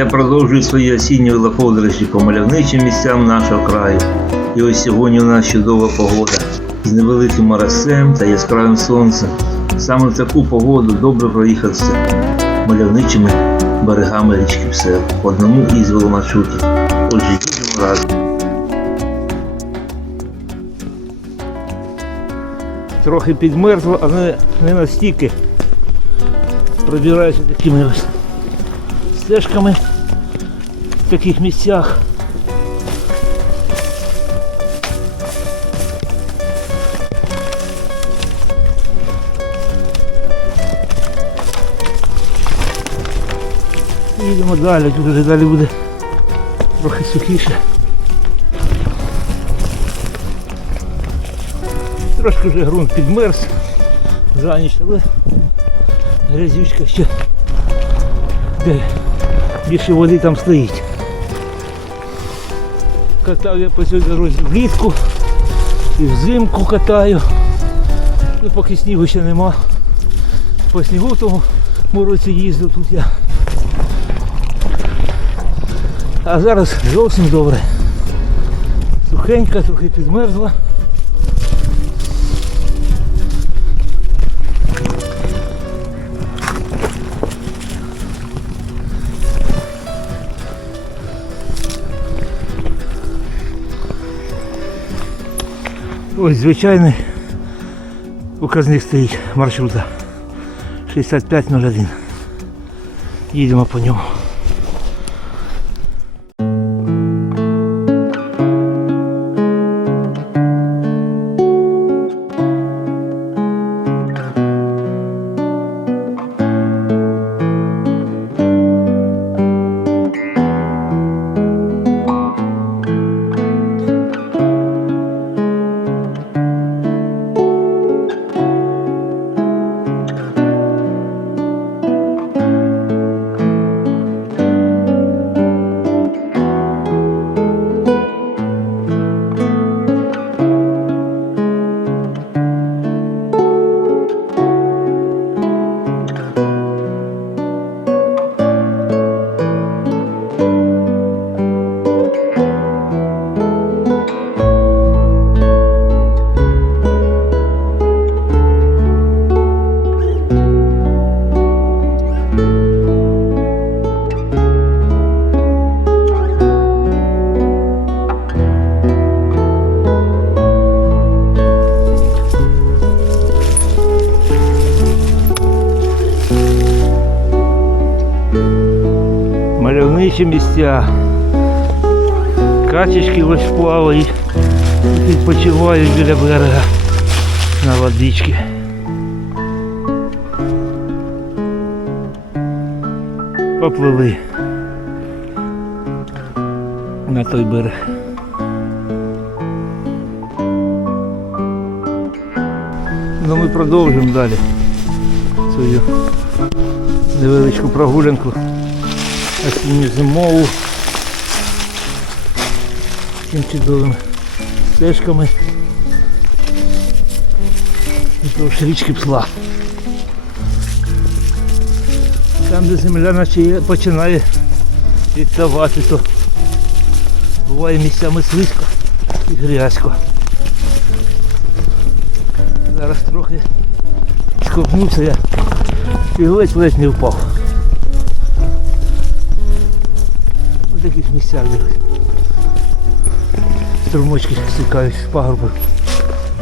Я продовжую свої осінні велоподорожі по мальовничим місцям нашого краю. І ось сьогодні у нас чудова погода з невеликим моросем та яскравим сонцем. Саме в таку погоду добре проїхатися мальовничими берегами річки Псел по одному із веломаршрутів. Отже, їдемо разом. Трохи підмерзло, але не настільки. Пробираюся такими стежками в таких місцях. Їдемо далі, тут вже далі буде трохи сухіше. Трошки вже ґрунт підмерз за ніч, але грязючка ще де більше води там стоїть. Катав я по цій дорозі влітку і взимку катаю. Ну поки снігу ще нема. По снігу тому році їздив тут я. А зараз зовсім добре. Сухенька, трохи підмерзла. Ось звичайний указник стоїть маршрута 6501. Їдемо по ньому. Мальовничі місця. Качечки ось плавають, відпочивають біля берега на водичці. Поплили на той берег. Ну ми продовжимо далі свою невеличку прогулянку осінню зимову цим чудовими стежками І вздовж річки Псла. Там, де земля наче починає відставати, то буває місцями слизько і грязько. Зараз трохи скопнувся я і ледь ледь не впав. Місцях дивись. Струмочки стікають з пагорбу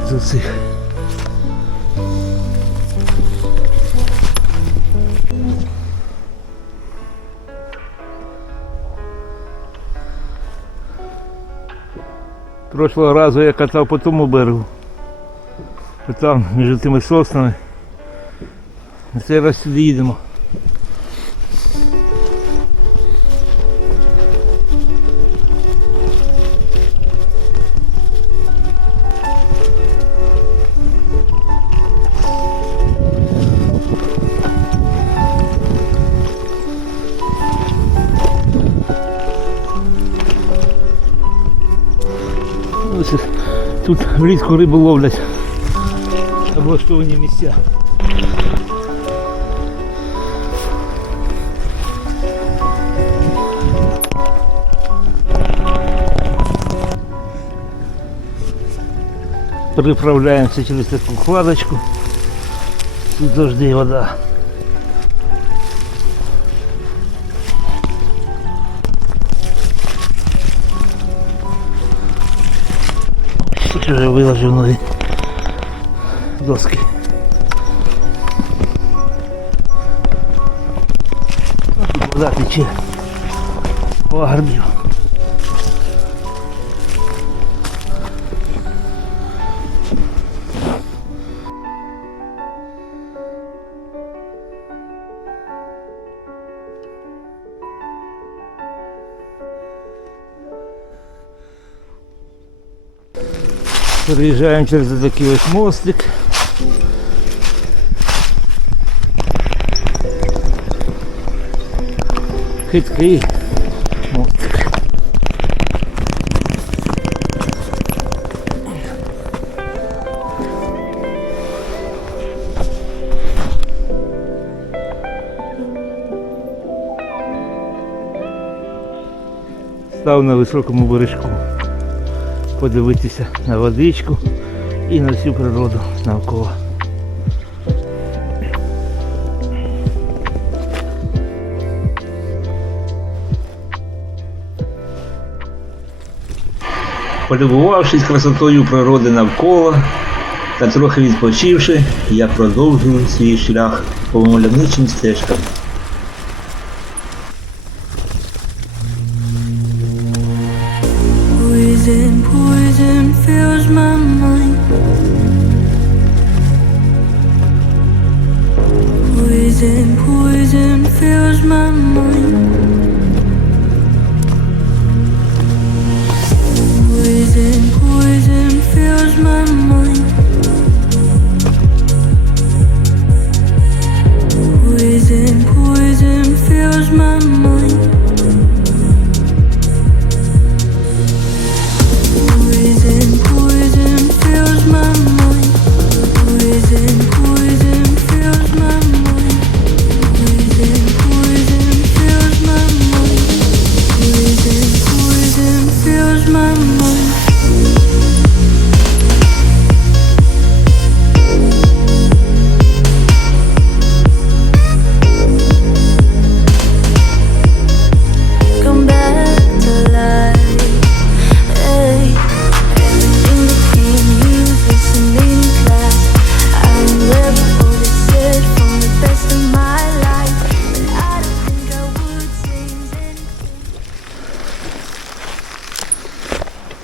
з цих. Прошлого разу я катав по тому берегу. Там між тими соснами. На цей раз сюди їдемо. Тут влітку рыбу ловлять. Облаштовані місця. Приправляємося через таку кладочку. Тут завжди вода. бачу, вже виложив нові доски. Вода тече. О. Переїжджаємо через такий ось мостик. Хиткий мостик. Став на високому бережку подивитися на водичку і на всю природу навколо. Полюбувавшись красотою природи навколо та трохи відпочивши, я продовжую свій шлях по мальовничим стежкам.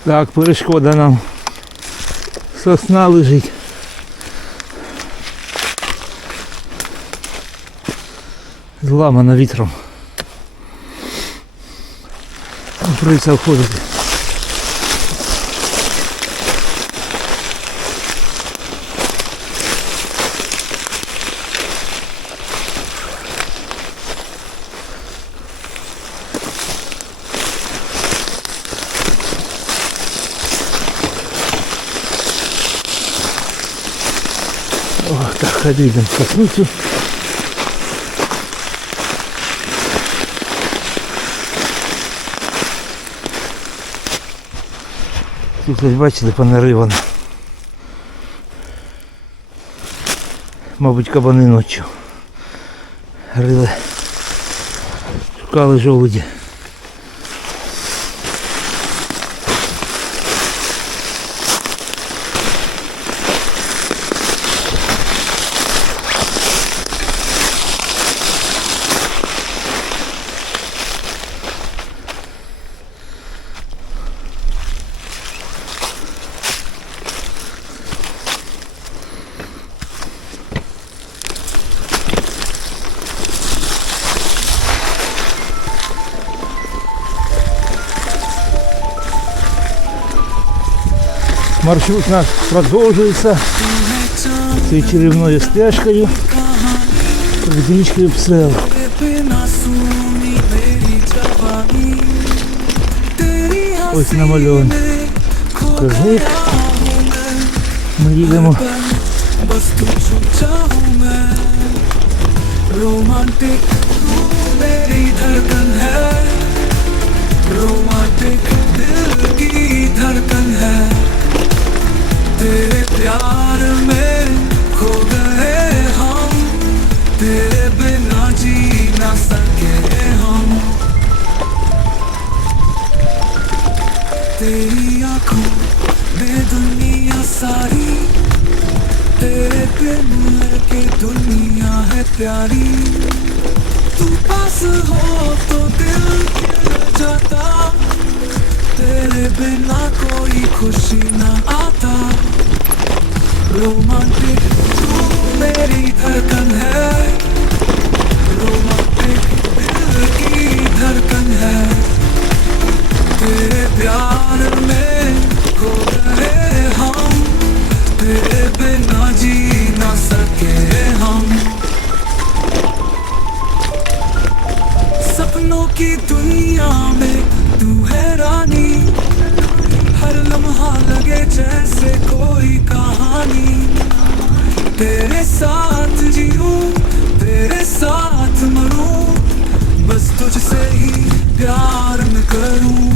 Так, перешкода нам. Сосна лежить. Зламана вітром. Прийця входити. О, так, ходи, йдемо. Тут бачите понаривано. Мабуть, кабани ночі. Рили. Шукали жолуді. Маршрут наш продовжується цією чарівною стежкою від річкою Псел. Ось намальований кажник. Ми їдемо बस तुम छू चाहूं मैं रोमांटिक तू मेरी धड़कन है रोमांटिक दिल की धड़कन है तेरे प्यार में खो गए हम। तेरे बिना जी ना सके हम। तेरी आँखों में दुनिया सारी। तेरे प्रेम लड़के दुनिया है प्यारी। तू पास हो तो दिल जाता। तेरे बिना कोई खुशी ना आता। रोमांटिक तू मेरी धड़कन है। रोमांटिक दिल की धड़कन है। तेरे प्यार में खो गए हम। तेरे बिना जी ना सके हम। सपनों की दुनिया में तू है रानी हर लम्हा लगे जैसे कोई कहानी। तेरे साथ जीऊं, तेरे साथ मरूं, बस तुझसे ही प्यार मैं करूँ।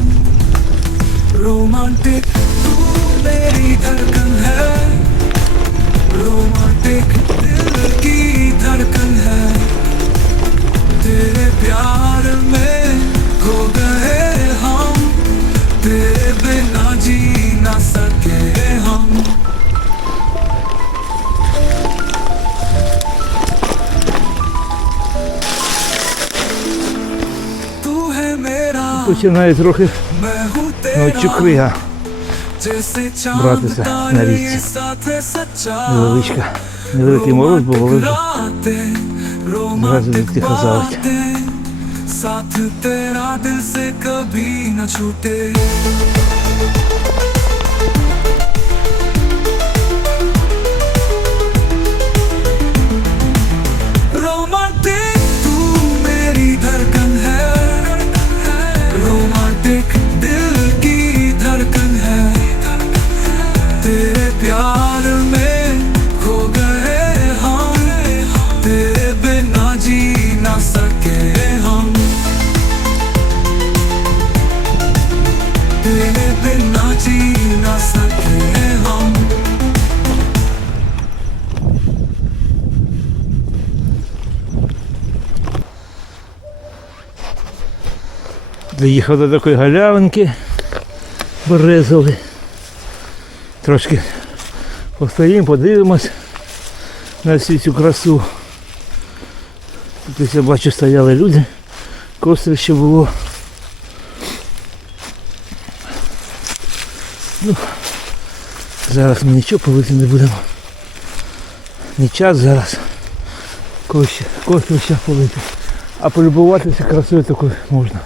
रोमांटिक तू मेरी धड़कन Починає трохи मैं हूँ तेरा ночі крига जैसे братися चांद на तारे річці. साथ है सच्चा невеличка. Невеликий мороз був, але вже रातें Зразу रोमांटिक тихо заводь. बातें साथ तेरा दिल से कभी न छूटे Доїхав до такої галявинки березової. Трошки постоїмо, подивимось на всю цю красу. Тут я бачу стояли люди, кострище було. Ну, зараз ми нічого палити не будемо. Не час зараз. Кострище полити. А полюбуватися красою такою можна.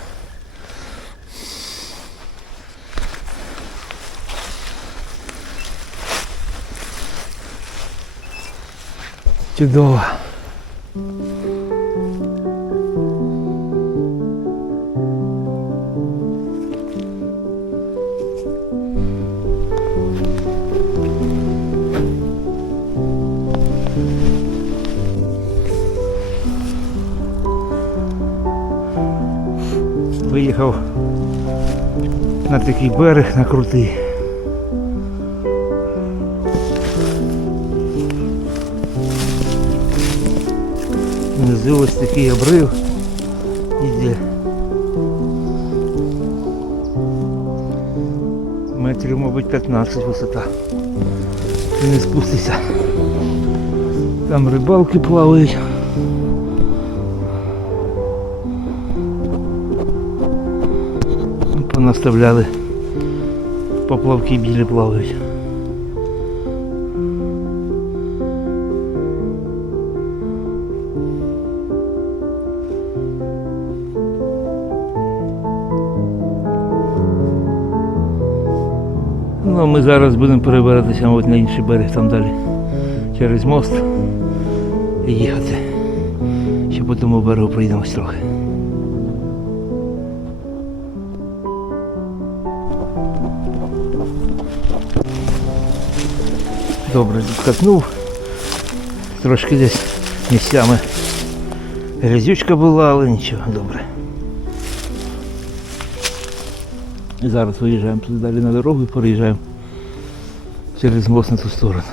Чудово. Виїхав на такий берег на крутий. Внизу ось такий обрив іде. Метрів, мабуть, 15 висота. Ти не спустися. Там рибалки плавають. Понаставляли. Поплавки білі плавають. Ми зараз будемо перебиратися мабуть, на інший берег там далі. Через мост і їхати. Ще по тому берегу прийдемось трохи. Добре, відкатнув. Трошки десь місцями грязючка була, але нічого, добре. Зараз виїжджаємо туди далі на дорогу і переїжджаємо через мост на ту сторону.